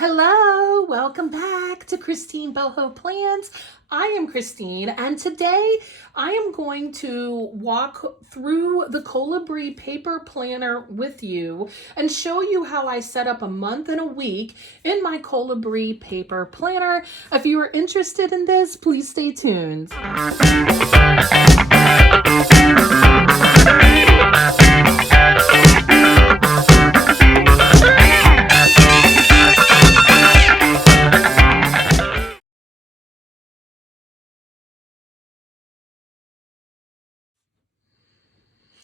Hello, welcome back to Christine Boho Plans. I am Christine, and today I am going to walk through the Colibri paper planner with you and show you how I set up a month and a week in my Colibri paper planner. If you are interested in this, please stay tuned.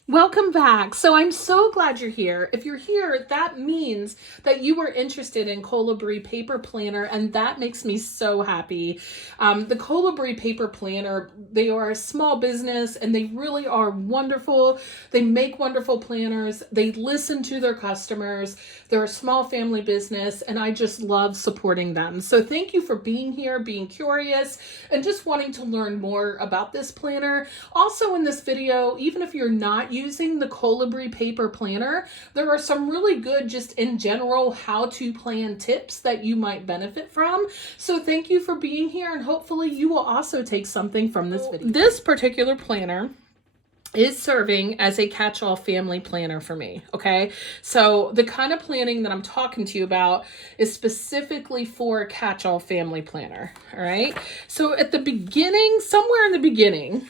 Welcome back. So I'm so glad you're here. If you're here, that means that you were interested in Colibri paper planner, and that makes me so happy. The Colibri paper planner, they are a small business and they really are wonderful. They make wonderful planners. They listen to their customers. They're a small family business and I just love supporting them. So thank you for being here, being curious, and just wanting to learn more about this planner. Also in this video, even if you're not using the Colibri paper planner, there are some really good just in general how to plan tips that you might benefit from. So thank you for being here, and hopefully you will also take something from this video. This particular planner is serving as a catch-all family planner for me, okay? So the kind of planning that I'm talking to you about is specifically for a catch-all family planner, all right? So at the beginning, somewhere in the beginning,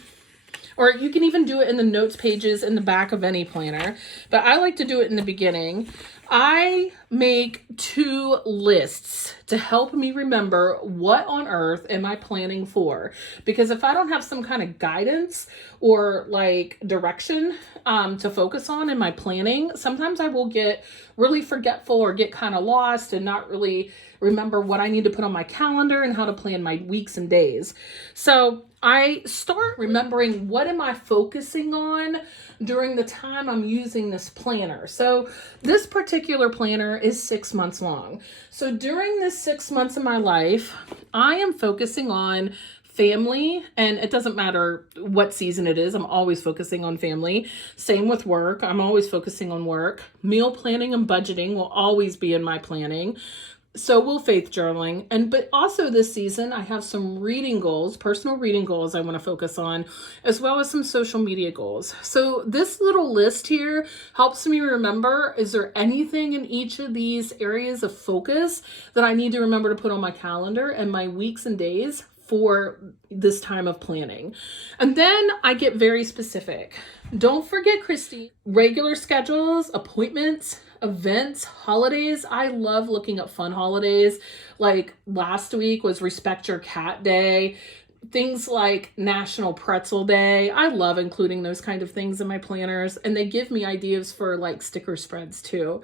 or you can even do it in the notes pages in the back of any planner, but I like to do it in the beginning. I make two lists to help me remember what on earth am I planning for. Because if I don't have some kind of guidance or like direction to focus on in my planning, sometimes I will get really forgetful or get kind of lost and not really remember what I need to put on my calendar and how to plan my weeks and days. So I start remembering what am I focusing on during the time I'm using this planner. So this particular planner is 6 months long. So during this 6 months of my life, I am focusing on family, and it doesn't matter what season it is, I'm always focusing on family. Same with work, I'm always focusing on work. Meal planning and budgeting will always be in my planning. So will faith journaling. But also this season, I have some reading goals, personal reading goals I want to focus on, as well as some social media goals. So this little list here helps me remember, is there anything in each of these areas of focus that I need to remember to put on my calendar and my weeks and days for this time of planning. And then I get very specific. Don't forget, Christy, regular schedules, appointments, events, holidays. I love looking up fun holidays. Like last week was Respect Your Cat Day. Things like National Pretzel Day. I love including those kind of things in my planners, and they give me ideas for like sticker spreads too.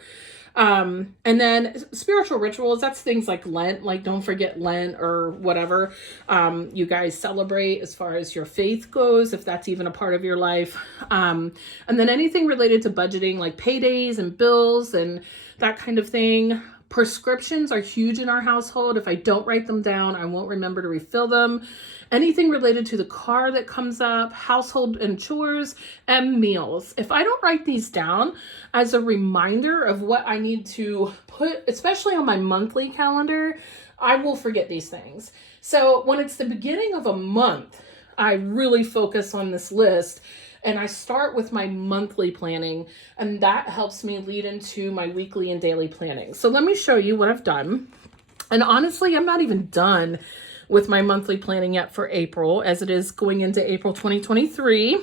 And then spiritual rituals, that's things like Lent, like don't forget Lent or whatever you guys celebrate as far as your faith goes, if that's even a part of your life. And then anything related to budgeting, like paydays and bills and that kind of thing. Prescriptions are huge in our household. If I don't write them down, I won't remember to refill them. Anything related to the car that comes up, household and chores, and meals. If I don't write these down as a reminder of what I need to put, especially on my monthly calendar, I will forget these things. So when it's the beginning of a month, I really focus on this list. And I start with my monthly planning, and that helps me lead into my weekly and daily planning. So let me show you what I've done. And honestly, I'm not even done with my monthly planning yet for April, as it is going into April 2023.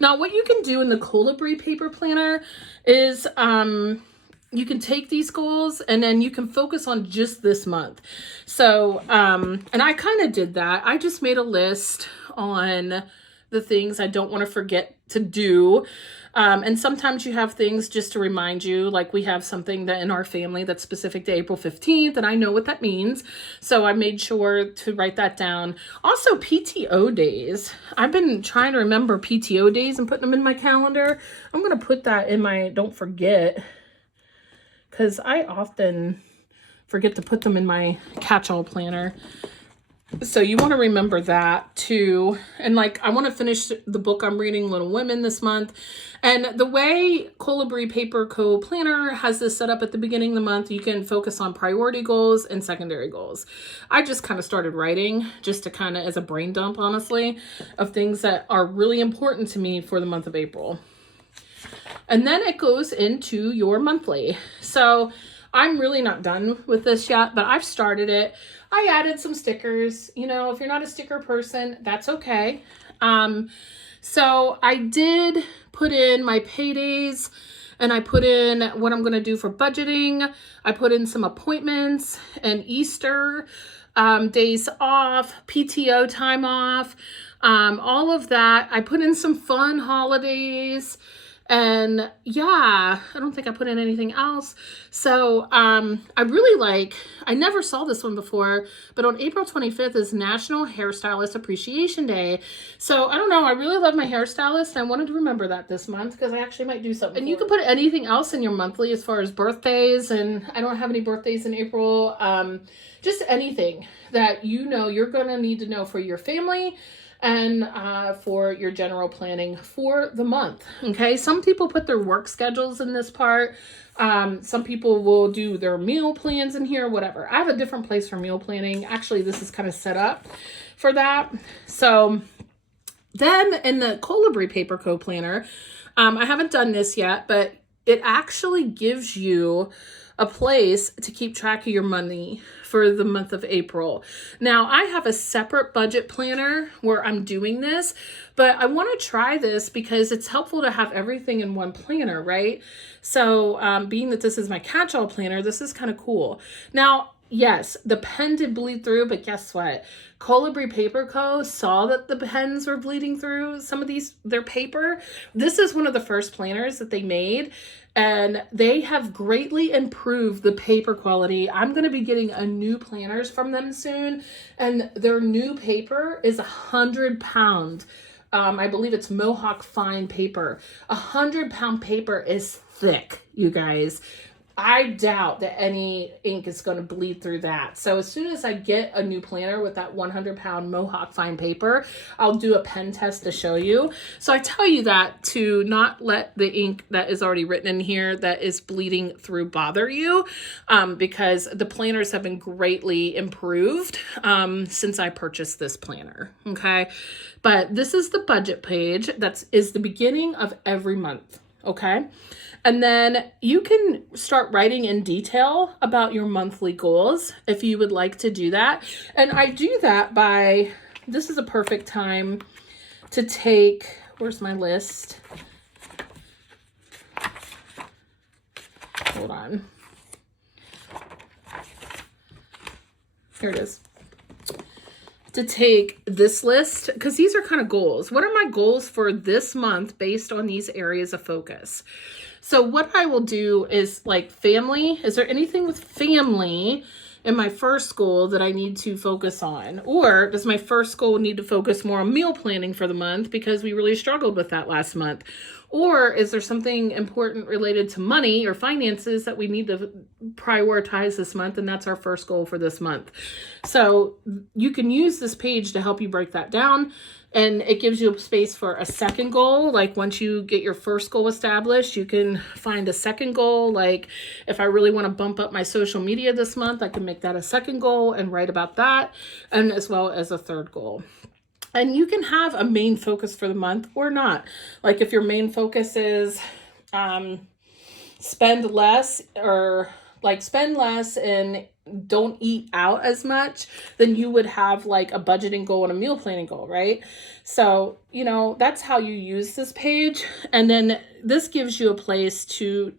Now, what you can do in the Colibri paper planner is you can take these goals and then you can focus on just this month. So, and I kind of did that. I just made a list on the things I don't want to forget to do. And sometimes you have things just to remind you, like we have something that in our family that's specific to April 15th, and I know what that means. So I made sure to write that down. Also, PTO days. I've been trying to remember PTO days and putting them in my calendar. I'm going to put that in my don't forget, because I often forget to put them in my catch-all planner. So you want to remember that too. And like, I want to finish the book I'm reading, Little Women, this month. And the way Colibri Paper Co. Planner has this set up at the beginning of the month, you can focus on priority goals and secondary goals. I just kind of started writing just to kind of as a brain dump, honestly, of things that are really important to me for the month of April. And then it goes into your monthly. So I'm really not done with this yet, but I've started it. I added some stickers. You know, if you're not a sticker person, that's okay. So I did put in my paydays, and I put in what I'm going to do for budgeting. I put in some appointments and Easter days off, PTO time off, all of that. I put in some fun holidays. And yeah, I don't think I put in anything else. So I really like, I never saw this one before, but on April 25th is National Hairstylist Appreciation Day. So I don't know, I really love my hairstylist. I wanted to remember that this month because I actually might do something. And you can put anything else in your monthly as far as birthdays, and I don't have any birthdays in April. Just anything that you know you're going to need to know for your family and for your general planning for the month. Okay, some people put their work schedules in this part. Some people will do their meal plans in here, whatever. I have a different place for meal planning. Actually, this is kind of set up for that. So then in the Colibri Paper Co. Planner, I haven't done this yet, but it actually gives you a place to keep track of your money for the month of April. Now, I have a separate budget planner where I'm doing this, but I want to try this because it's helpful to have everything in one planner, right? So being that this is my catch-all planner, this is kind of cool. Now, yes, the pen did bleed through, but guess what? Colibri Paper Co. saw that the pens were bleeding through some of their paper. This is one of the first planners that they made, and they have greatly improved the paper quality. I'm going to be getting a new planners from them soon, and their new paper is 100-pound. I believe it's Mohawk fine paper. 100-pound paper is thick, you guys. I doubt that any ink is going to bleed through that. So as soon as I get a new planner with that 100-pound Mohawk fine paper, I'll do a pen test to show you. So I tell you that to not let the ink that is already written in here that is bleeding through bother you, because the planners have been greatly improved since I purchased this planner. Okay, but this is the budget page. Is the beginning of every month. Okay. And then you can start writing in detail about your monthly goals if you would like to do that. And I do that by, this is a perfect time to take, where's my list? Hold on. Here it is. To take this list, because these are kind of goals. What are my goals for this month based on these areas of focus? So what I will do is like family. Is there anything with family in my first goal that I need to focus on? Or does my first goal need to focus more on meal planning for the month because we really struggled with that last month? Or is there something important related to money or finances that we need to prioritize this month? And that's our first goal for this month. So you can use this page to help you break that down. And it gives you a space for a second goal. Like once you get your first goal established, you can find a second goal. Like if I really want to bump up my social media this month, I can make that a second goal and write about that, and as well as a third goal. And you can have a main focus for the month or not. Like if your main focus is spend less, or like spend less and don't eat out as much, then you would have like a budgeting goal and a meal planning goal, right? So, you know, that's how you use this page. And then this gives you a place to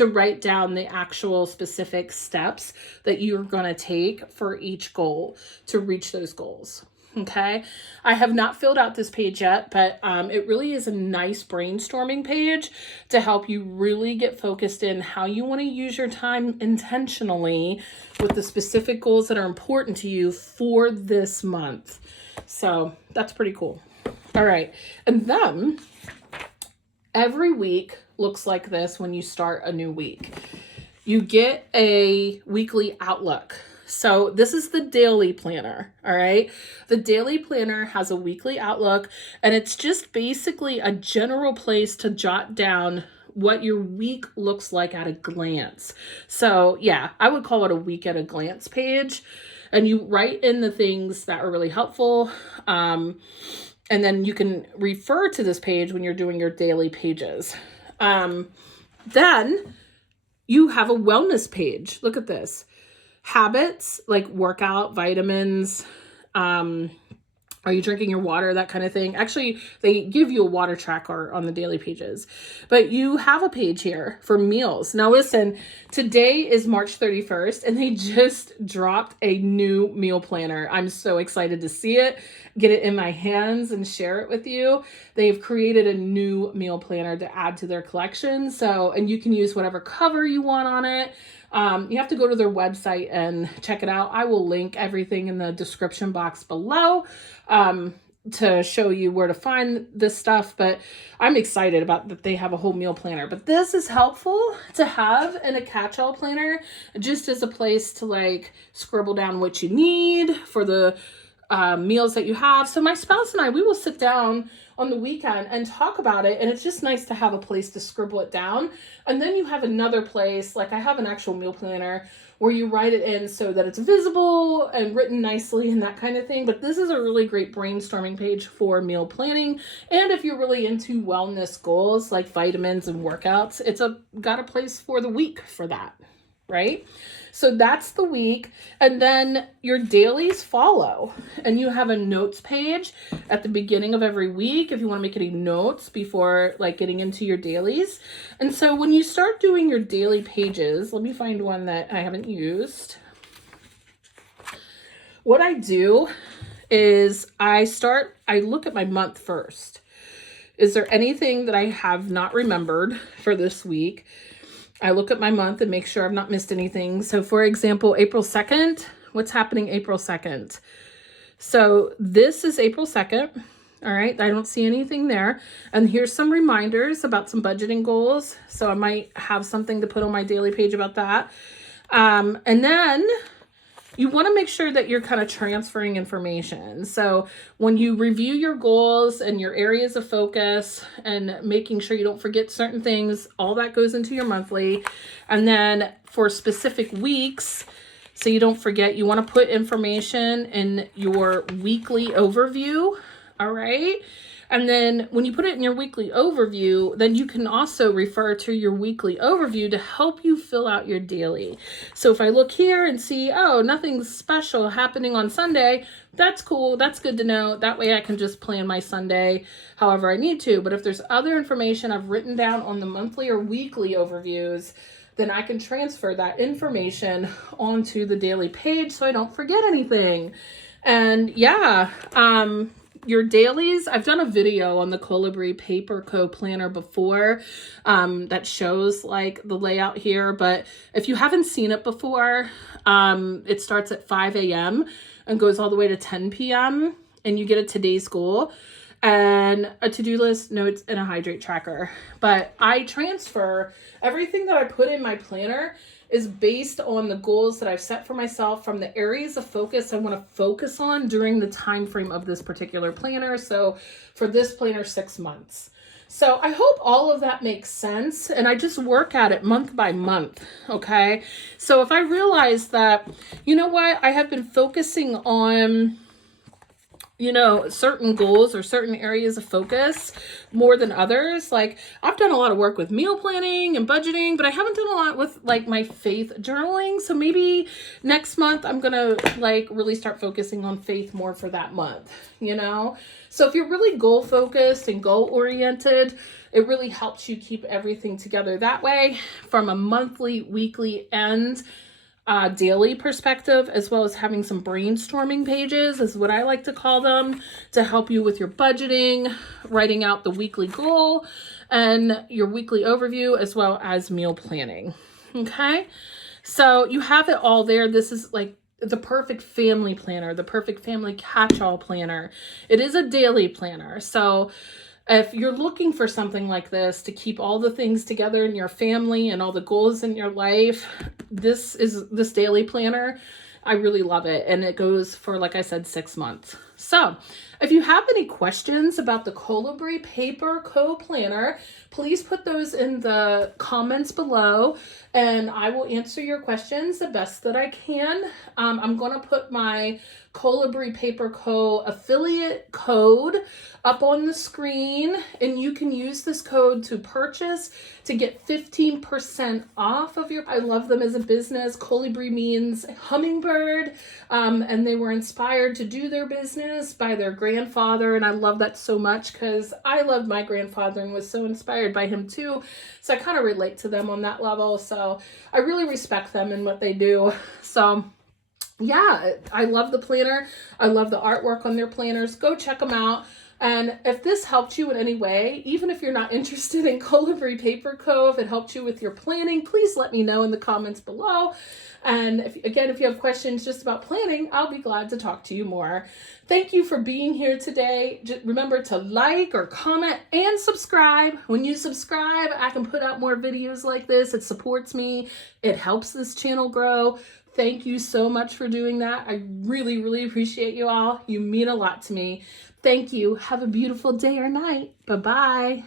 write down the actual specific steps that you're going to take for each goal to reach those goals. Okay, I have not filled out this page yet, but it really is a nice brainstorming page to help you really get focused in how you want to use your time intentionally with the specific goals that are important to you for this month. So that's pretty cool. All right. And then every week looks like this when you start a new week. You get a weekly outlook. So this is the daily planner, all right? The daily planner has a weekly outlook, and it's just basically a general place to jot down what your week looks like at a glance. So yeah, I would call it a week at a glance page. And you write in the things that are really helpful. And then you can refer to this page when you're doing your daily pages. Then you have a wellness page. Look at this. Habits like workout, vitamins, are you drinking your water, that kind of thing. Actually, they give you a water tracker on the daily pages, but you have a page here for meals. Now listen, today is March 31st and they just dropped a new meal planner. I'm so excited to see it, get it in my hands and share it with you. They've created a new meal planner to add to their collection. So, and you can use whatever cover you want on it. You have to go to their website and check it out. I will link everything in the description box below to show you where to find this stuff, but I'm excited about that they have a whole meal planner. But this is helpful to have in a catch-all planner, just as a place to like scribble down what you need for the meals that you have. So my spouse and I, we will sit down on the weekend and talk about it. And it's just nice to have a place to scribble it down. And then you have another place, like I have an actual meal planner where you write it in so that it's visible and written nicely and that kind of thing. But this is a really great brainstorming page for meal planning. And if you're really into wellness goals like vitamins and workouts, it's got a place for the week for that, right? So that's the week. And then your dailies follow. And you have a notes page at the beginning of every week if you want to make any notes before like getting into your dailies. And so when you start doing your daily pages, let me find one that I haven't used. What I do is I look at my month first. Is there anything that I have not remembered for this week? I look at my month and make sure I've not missed anything. So for example, April 2nd, what's happening April 2nd? So this is April 2nd. All right. I don't see anything there. And here's some reminders about some budgeting goals. So I might have something to put on my daily page about that. And then you want to make sure that you're kind of transferring information. So when you review your goals and your areas of focus and making sure you don't forget certain things, all that goes into your monthly. And then for specific weeks, so you don't forget, you want to put information in your weekly overview. All right. And then when you put it in your weekly overview, then you can also refer to your weekly overview to help you fill out your daily. So if I look here and see, oh, nothing special happening on Sunday, that's cool. That's good to know. That way I can just plan my Sunday however I need to. But if there's other information I've written down on the monthly or weekly overviews, then I can transfer that information onto the daily page so I don't forget anything. And yeah, your dailies, I've done a video on the Colibri Paper Co planner before that shows like the layout here, but if you haven't seen it before, it starts at 5 a.m. and goes all the way to 10 p.m. and you get a today's goal and a to-do list, notes, and a hydrate tracker. But I transfer everything that I put in my planner is based on the goals that I've set for myself from the areas of focus I want to focus on during the time frame of this particular planner. So for this planner, 6 months. So I hope all of that makes sense. And I just work at it month by month. Okay. So if I realize that, you know what, I have been focusing on certain goals or certain areas of focus more than others. Like I've done a lot of work with meal planning and budgeting, but I haven't done a lot with like my faith journaling. So maybe next month I'm going to like really start focusing on faith more for that month, So if you're really goal focused and goal oriented, it really helps you keep everything together that way from a monthly, weekly, and daily perspective, as well as having some brainstorming pages is what I like to call them, to help you with your budgeting, writing out the weekly goal and your weekly overview, as well as meal planning. Okay. So you have it all there. This is like the perfect family planner, the perfect family catch-all planner. It is a daily planner. So if you're looking for something like this to keep all the things together in your family and all the goals in your life, this daily planner I really love it. And it goes for, like I said, 6 months. So if you have any questions about the Colibri Paper Co Planner, please put those in the comments below and I will answer your questions the best that I can. I'm going to put my Colibri Paper Co affiliate code up on the screen, and you can use this code to purchase to get 15% off of your. I love them as a business. Colibri means hummingbird, and they were inspired to do their business by their grandfather, and I love that so much because I loved my grandfather and was so inspired by him too. So I kind of relate to them on that level. So I really respect them and what they do. So yeah, I love the planner. I love the artwork on their planners. Go check them out. And if this helped you in any way, even if you're not interested in Colibri Paper Co, if it helped you with your planning, please let me know in the comments below. And if you have questions just about planning, I'll be glad to talk to you more. Thank you for being here today. Just remember to like or comment and subscribe. When you subscribe, I can put out more videos like this. It supports me. It helps this channel grow. Thank you so much for doing that. I really, really appreciate you all. You mean a lot to me. Thank you. Have a beautiful day or night. Bye-bye.